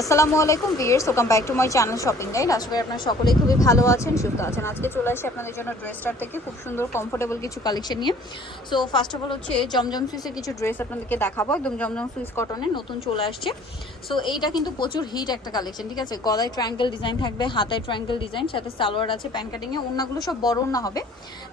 আসসালামু আলাইকুম viewers welcome back to my channel shopping guide আশা করি আপনারা সকলেই খুবই ভালো আছেন সুস্থ আছেন। আজকে চলে আসি আপনাদের জন্য ড্রেস স্টার থেকে খুব সুন্দর কমফোর্টেবল কিছু কালেকশন নিয়ে। সো ফার্স্ট অফ অল হচ্ছে জমজম সুইসের কিছু ড্রেস আপনাদেরকে দেখাবো। একদম জমজম সুইস কটনের নতুন চলে আসছে। সো এইটা কিন্তু প্রচুর হিট একটা কালেকশন ঠিক আছে? গলায় ট্রায়াঙ্গেল ডিজাইন থাকবে হাতায় ট্রায়াঙ্গেল ডিজাইন সাথে সালোয়ার আছে প্যান কাটিংয়ে ওড়নাগুলো সব বড় ওড়না হবে।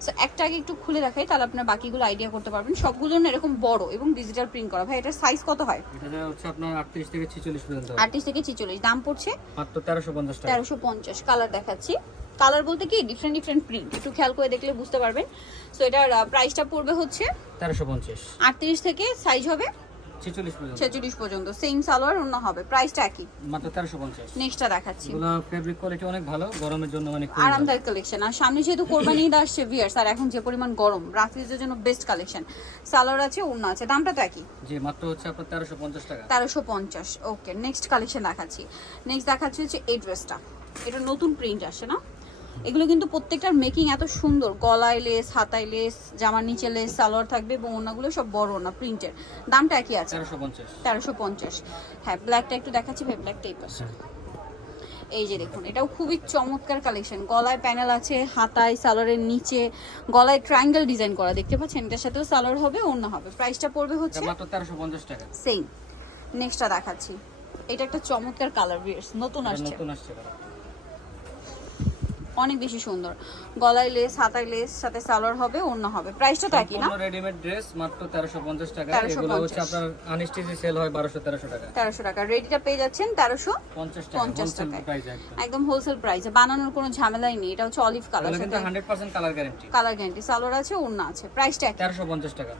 সো একটা আগে একটু খুলে দেখাই তাহলে আপনার বাকিগুলো আইডিয়া করতে পারবেন। সবগুলো না এরকম বড় এবং ডিজিটাল প্রিন্ট করা। ভাই এটার সাইজ কত হয়? এটা হচ্ছে আপনার আটত্রিশ থেকে ছিচল্লিশ পর্যন্ত। আটত্রিশ থেকে ছিচল্লিশ। দাম পড়ছে মাত্র তেরোশো পঞ্চাশ তেরোশো পঞ্চাশ কালার দেখাচ্ছি। কালার বলতে কি ডিফারেন্ট ডিফারেন্ট প্রিন্ট একটু খেয়াল করে দেখলে বুঝতে পারবেন। সো এটার প্রাইসটা পড়বে হচ্ছে তেরোশো পঞ্চাশ। আটত্রিশ থেকে সাইজ হবে ছিচল্লিশ পর্যন্ত। সেম সালোয়ার অন্য হবে। প্রাইসটা একই। মাত্র তেরোশো পঞ্চাশ। নেক্সটটা দেখাচ্ছি। ফেব্রিক কোয়ালিটি অনেক ভালো গরমের জন্য মানে আরামদায়ক কালেকশন আর সামনে যেহেতু কোরবানি ঈদ আসছে ভিয়ার্স আর এখন যে পরিমাণ গরম রাফিজের জন্য বেস্ট কালেকশন সালোয়ার আছে ওড়না আছে দামটা তো একই। জি মাত্র হচ্ছে আপনার তেরোশো পঞ্চাশ টাকা। তেরোশো পঞ্চাশ ওকে নেক্সট কালেকশন দেখাচ্ছি। নেক্সট দেখাচ্ছি হচ্ছে এই ড্রেসটা এটা নতুন প্রিন্ট আসে না? এগুলো কিন্তু প্রত্যেকটার মেকিং এত সুন্দর। গলায় লেস হাতায় লেস জামার নিচে লেস সালোয়ার থাকবে এবং ওনাগুলো সব বড় না প্রিন্টের দামটা একই আছে। তেরোশো পঞ্চাশ। হ্যাঁ ব্ল্যাকটা একটু দেখাচ্ছি ভাই ব্ল্যাকটা এই পাশে এই যে দেখুন এটাও খুবই চমৎকার কালেকশন গলায় প্যানেল আছে হাতায় সালোয়ারের নিচে গলায় ট্রায়াঙ্গেল ডিজাইন করা দেখতে পাচ্ছেন? এটার সাথেও সালোয়ার হবে অন্য হবে। প্রাইসটা পড়বে হচ্ছে মাত্র তেরোশো পঞ্চাশ টাকা। সেম নেক্সটটা দেখাচ্ছি। এটা একটা চমৎকার কালার নতুন আসছে। নতুন আসছে। অনেক বেশি সুন্দর। গলায় লেস হাতায় লেস সাথে সালোয়ার হবে অন্য হবে। প্রাইসটা তো একই না? রেডিমেড ড্রেস মাত্র তেরোশো পঞ্চাশ টাকা। এগুলো হচ্ছে আপনার আনস্টিচি সেল হয় বারোশো তেরোশো টাকা। তেরোশো টাকা। রেডিটা পেয়ে যাচ্ছেন তেরোশো পঞ্চাশ টাকা 50 হোলসেল টাকায়। প্রাইস একদম। একদম হোলসেল প্রাইসে বানানোর কোনো ঝামেলাই নেই। এটা হচ্ছে olive colour hundred percent colour guarantee colour guarantee salwar আছে অন্য আছে। প্রাইসটা একই। তেরোশো পঞ্চাশ টাকা।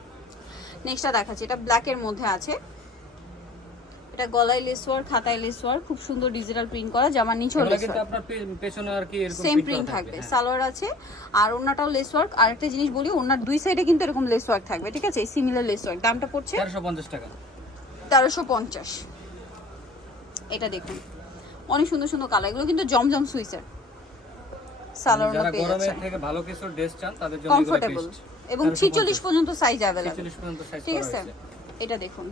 নেক্সটটা দেখাচ্ছি। এটা ব্ল্যাকের মধ্যে আছে। এটা গলায় লেস ওয়ার্ক হাতায় লেস ওয়ার্ক খুব সুন্দর ডিজিটাল প্রিন্ট করা জামার এগুলো লেস আপনার পেছনে আর কি এরকম সেম প্রিন্ট থাকবে হ্যাঁ। সালোয়ার আছে আর ওনাটাও লেস ওয়ার্ক আর একটা জিনিস বলি ওনার দুই সাইডে কিন্তু এরকম লেস ওয়ার্ক থাকবে ঠিক আছে? সিমিলার লেস ওয়ার্ক দামটা পড়ছে তেরোশো পঞ্চাশ টাকা। তেরোশো পঞ্চাশ। এটা দেখুন। অনেক সুন্দর সুন্দর কালার এগুলো কিন্তু জমজম সুইসের। সালোয়ার যারা পেয়ে যাচ্ছে থেকে ভালো কিছু ড্রেস চান তাদের জন্য কমফোর্টেবল এবং ছিচল্লিশ পর্যন্ত সাইজ অ্যাভেলেবল ছেচল্লিশ পর্যন্ত সাইজ ঠিক আছে? এটা দেখুন।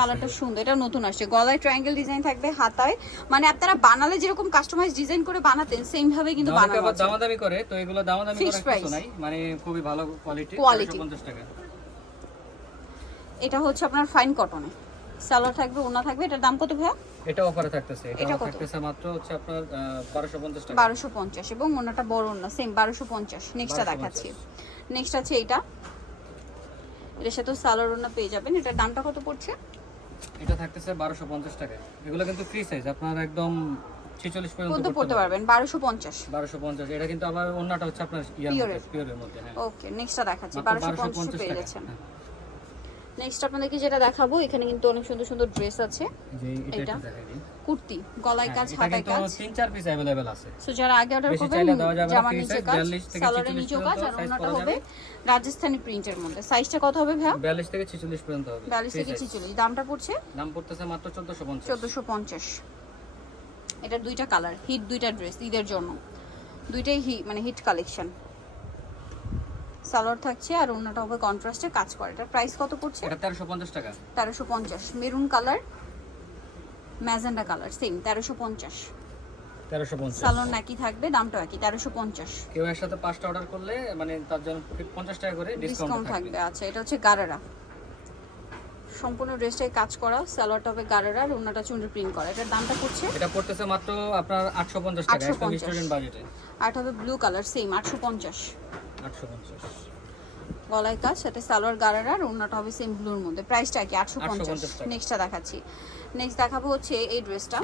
কালারটা সুন্দর। এটা নতুন আসছে। গলায় ট্রায়াঙ্গেল ডিজাইন থাকবে হাতায়। মানে আপনারা বানালে যেরকম কাস্টমাইজ ডিজাইন করে বানাতেন সেম ভাবে কিন্তু বানানো আছে দামাদামি করে? তো এগুলো দামাদামি করার কিছু নাই। মানে খুবই ভালো কোয়ালিটি Quality। 150 টাকা। এটা হচ্ছে আপনার ফাইন কটনে সালোয়ার থাকবে ওনা থাকবে। এটার দাম কত ভাইয়া? এটা অফারে থাকতেছে। এটা এটা থাকতেছে মাত্র হচ্ছে আপনার বারোশো পঞ্চাশ টাকা। বারোশো পঞ্চাশ। এবং ওনাটা বড় ওনা সেম বারোশো পঞ্চাশ। নেক্সটটা দেখাচ্ছি। নেক্সট আছে এইটা। এটার সাথে সালোয়ার ওনা পেয়ে যাবেন। এটার দামটা কত পড়ছে? এটা থাকতেছে বারোশো পঞ্চাশ টাকা এগুলো কিন্তু ফ্রি সাইজ আপনার একদম ছেচল্লিশ পর্যন্ত পড়তে পারবেন। বারোশো পঞ্চাশ। বারোশো পঞ্চাশ এটা কিন্তু আবার অন্যটা হচ্ছে আপনার। পিওরের মধ্যে হ্যাঁ। ওকে নেক্সটটা দেখাচ্ছি বারোশো পঞ্চাশ পেয়ে গেছেন যাচ্ছেন। নেক্সট আপনাদেরকে যেটা দেখাবো এখানে কিন্তু অনেক সুন্দর সুন্দর ড্রেস আছে। এটা এটা? কুর্তি গলায় হ্যাঁ, কাজ এটা হাতায় কাজ। তিন চার পিস অ্যাভেলেবেল আছে। সো যারা আগে অর্ডার করবেন free নিচে কাজ 42 সালোয়ারের 46 কাজ আর ওনাটা হবে। রাজস্থানি প্রিন্টের মধ্যে। সাইজটা কত হবে ভাইয়া? বিয়াল্লিশ থেকে ছেচল্লিশ পর্যন্ত হবে বিয়াল্লিশ Free থেকে size। ছিচল্লিশ। দামটা পড়ছে? দাম পড়তেছে মাত্র চোদ্দশো পঞ্চাশ। চোদ্দোশো পঞ্চাশ। এটার দুইটা কালার হিট দুইটা ড্রেস ঈদের জন্য। দুইটাই হি মানে হিট কালেকশন সালোয়ার থাকছে আর অন্যটা হবে কন্ট্রাস্টে কাজ করে। এটার প্রাইস কত পড়ছে? এটা তেরোশো পঞ্চাশ টাকা। তেরোশো পঞ্চাশ। Maroon colour magenta colour same তেরোশো পঞ্চাশ। তেরোশো পঞ্চাশ। সালোয়ার নাকি থাকবে দামটা একই তেরোশো পঞ্চাশ। কেউ একসাথে পাঁচটা অর্ডার করলে মানে তার জন্য পঞ্চাশ টাকা করে ডিসকাউন্ট থাকবে। আচ্ছা এটা হচ্ছে গারারা। সম্পূর্ণ ড্রেসটাই কাজ করা সালোয়ারটা হবে গারারা আর অন্যটা চুন্ডি প্রিন্ট করা। এটার দামটা পড়ছে? এটা পড়তেছে মাত্র আপনার আটশো পঞ্চাশ টাকা একদম স্টুডেন্ট বাজেটে আর এটা হবে ব্লু কালার সেম আটশো পঞ্চাশ আটশো পঞ্চাশ। গলায় কাজ সাথে সালোয়ার গারারা আর অন্যটা হবে সেম ব্লুর মধ্যে। প্রাইসটা কি আটশো পঞ্চাশ। নেক্সটটা দেখাচ্ছি। নেক্সট দেখাবো হচ্ছে এই ড্রেসটা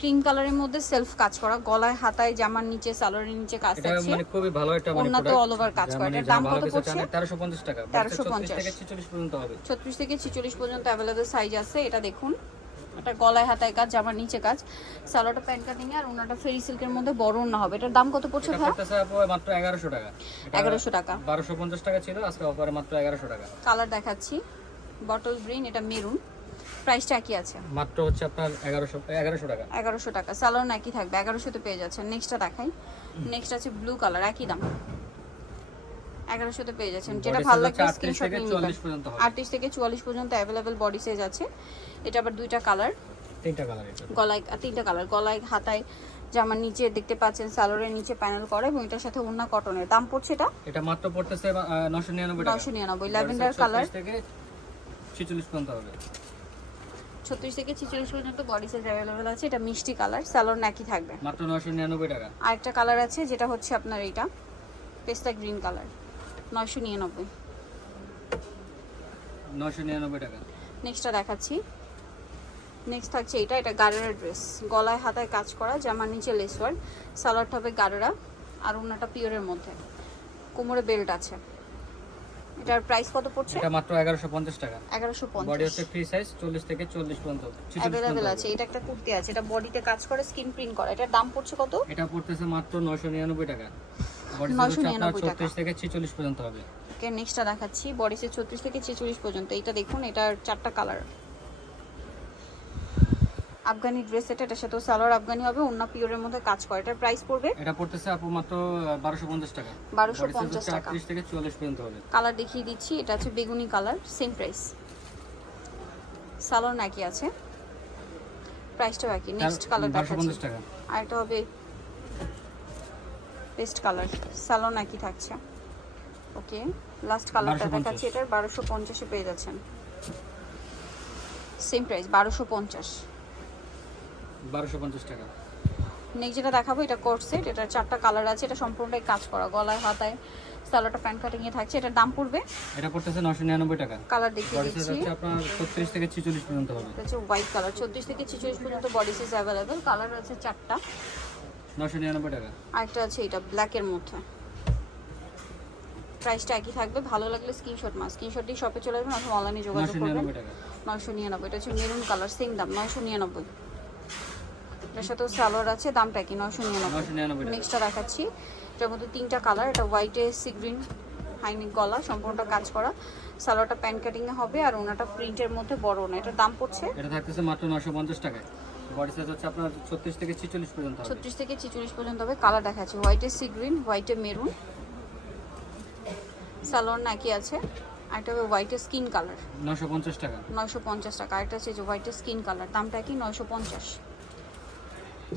ক্রিম কালারের মধ্যে সেলফ কাজ করা গলায় হাতায় জামার নিচে সালোয়ারের নিচে কাজ থাকছে। মানে খুবই ভালো একটা মানে product। all over কাজ করা। এটার দাম কত পড়ছে? 1350 টাকা। 1350 থেকে 46 পর্যন্ত হবে। ছত্রিশ থেকে ছিচল্লিশ পর্যন্ত অ্যাভেলেবেল সাইজ আছে এটা দেখুন। এটা গলায় হাতায় কাজ জামার নিচে কাজ। সালোয়ারটা প্যান্ট কাটিং আর ওনাটা ফেরি সিল্কের মধ্যে বড় ওড়না হবে। এটার দাম কত পড়ছে ভাই? মাত্র 1100 টাকা। এগারোশো টাকা। 1250 টাকা ছিল আজকে অফারে মাত্র 1100 টাকা। কালার দেখাচ্ছি। বটল গ্রিন এটা মেরুন। প্রাইসটা একই আছে। মাত্র হচ্ছে আপনার 1100 1100 টাকা। এগারোশো টাকা। সালোয়ার একই থাকবে। এগারোশোতে পেয়ে যাচ্ছেন। নেক্সটটা দেখাই। নেক্সট আছে ব্লু কালার একই দাম। এগারোশোতে পেয়ে যাচ্ছেন। যেটা ভালো লাগবে 38 স্ক্রিনশট থেকে নিয়ে নেবেন। 44 পর্যন্ত থেকে অ্যাভেলেবেল বডি সাইজ আছে। এটা আবার দুইটা কালার তিনটা কালার এটা। গলায় তিনটা কালার গলায় হাতায় জামার নিচে দেখতে পাচ্ছেন সালোয়ারের নিচে প্যানেল করা এবং এটার সাথে ওড়না কটনের দাম পড়ছে এটা? এটা মাত্র পড়তেছে নশো নিরানব্বই টাকা। নশো নিরানব্বই। Body ল্যাভেন্ডার কালার 36 থেকে ছিচল্লিশ পর্যন্ত হবে। ছত্রিশ থেকে ছিচল্লিশ পর্যন্ত বডি সাইজ অ্যাভেলেবেল আছে। এটা মিষ্টি কালার সালোয়ার নাকি থাকবে। মাত্র নশো নিরানব্বই টাকা। আরেকটা কালার আছে যেটা হচ্ছে আপনার এইটা। পেস্তা গ্রিন কালার নয়শো নিরানব্বই। নশো নিরানব্বই টাকা। নেক্সটটা দেখাচ্ছি। নেক্সট থাকছে এটা এটা গাড়েরা ড্রেস গলায় হাতায় কাজ করা জামার নিচে লেস ওয়ার্ক সালোয়ারটা হবে গাড়েরা আর ওনাটা পিওরের মধ্যে। কোমরে বেল্ট আছে। এটার প্রাইস কত পড়ছে? এটা মাত্র এগারোশো পঞ্চাশ টাকা। এগারোশো বডি হচ্ছে ফ্রি সাইজ চল্লিশ থেকে চল্লিশ পর্যন্ত 46 অ্যাভেলেবেল আছে। এটা একটা কুর্তি আছে। এটা বডিতে কাজ করে স্কিন প্রিন্ট করা। এটার দাম পড়ছে কত? এটা পড়তেছে মাত্র নশো নিরানব্বই টাকা। বডি 999 টাকা। ছত্রিশ থেকে ছিচল্লিশ পর্যন্ত হবে। ওকে নেক্সটটা দেখাচ্ছি। বডি সাইজ ছত্রিশ থেকে ছেচল্লিশ পর্যন্ত। এটা দেখুন এটার চারটা কালার আফগানি ড্রেস এটা এটার সাথেও সালোয়ার আফগানি হবে অন্য পিওরের মধ্যে কাজ করে। এটার প্রাইস পড়বে? এটা পড়তেছে আপু মাত্র বারোশো পঞ্চাশ টাকা। 1250 টাকা। আটত্রিশ থেকে চুয়াল্লিশ পর্যন্ত হবে। কালার দেখিয়ে দিচ্ছি এটা হচ্ছে বেগুনি কালার সেম প্রাইস সালোয়ার নাকি আছে। প্রাইসটাও একই। নেক্সট কালার দেখাচ্ছি। টাকা। আর এটা হবে পেস্ট কালার সালোয়ার নাকি থাকছে। ওকে লাস্ট কালারটা 1250 দেখাচ্ছি। এটার বারোশো পঞ্চাশে পেয়ে যাচ্ছেন। সেম প্রাইস বারোশো পঞ্চাশ। বারোশো পঞ্চাশ টাকা। নেক্সট যেটা দেখাবো এটা কোট সেট এটার চারটা কালার আছে এটা সম্পূর্ণটাই কাজ করা গলায় হাতায় সালোয়ারটা প্যান্ট কাটিং এ থাকছে। এটার দাম পড়বে? এটা পড়তেছে নশো নিরানব্বই টাকা। কালার দেখিয়ে দিচ্ছি। আপনার ছত্রিশ থেকে ছিচল্লিশ পর্যন্ত হবে। এটা হচ্ছে হোয়াইট কালার চব্বিশ থেকে ছেচল্লিশ পর্যন্ত বডি সাইজ অ্যাভেলেবেল কালার আছে চারটা। নশো নিরানব্বই টাকা। আরেকটা আছে এটা ব্ল্যাকের মধ্যে। প্রাইসটা একই থাকবে ভালো লাগলে স্ক্রিনশট মাস স্ক্রিনশট দিয়ে শপে চলে যাবেন অথবা অনলাইনে যোগাযোগ করবেন। নিরানব্বই টাকা। নয়শো নিরানব্বই এটা হচ্ছে মেরুন কালার সেম দাম নয়শো নিরানব্বই। এটার সাথেও সালোয়ার আছে দামটা কি নয়শো নিরানব্বই। নশো নিরানব্বই নেক্সটটা দেখাচ্ছি। এটার মধ্যে তিনটা কালার এটা হোয়াইটে সি গ্রিন হাইনিক গলা সম্পূর্ণটা কাজ করা। সালোয়ারটা প্যান্ট কাটিংয়ে হবে আর ওনাটা প্রিন্টের মধ্যে বড় না এটার দাম পড়ছে এটা থাকতেছে মাত্র নশো পঞ্চাশ টাকায়। বডি সাইজ হচ্ছে আপনার ছত্রিশ থেকে ছিচল্লিশ পর্যন্ত হবে। ছত্রিশ থেকে ছিচল্লিশ পর্যন্ত হবে। কালার দেখাচ্ছে। হোয়াইটে সি গ্রিন হোয়াইটে মেরুন সালোয়ার নাকি আছে? আর এটা হবে হোয়াইটে স্কিন কালার নশো পঞ্চাশ টাকা। নয়শো পঞ্চাশ টাকা। আরেকটা আছে যে হোয়াইটে স্কিন কালার দামটা কি? নয়শো পঞ্চাশ। 950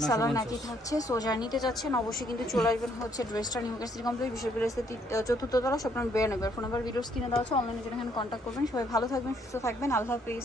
সালোয়ার নাকি থাকছে সোজা নিতে যাচ্ছেন অবশ্যই কিন্তু চলে আসবেন হচ্ছে ড্রেসটা নিউ কাশ্মীর কমপ্লিট বিশ্ববিদ্যালয় চতুর্থ তলা স্বপ্ন বেরোনো নেবে ফোন নাম্বার ভিডিওস কিনে দেওয়া আছে অনলাইনে জন্য এখানে কন্ট্যাক্ট করবেন। সবাই ভালো থাকবেন সুস্থ থাকবেন। আল্লাহ হাফিজ।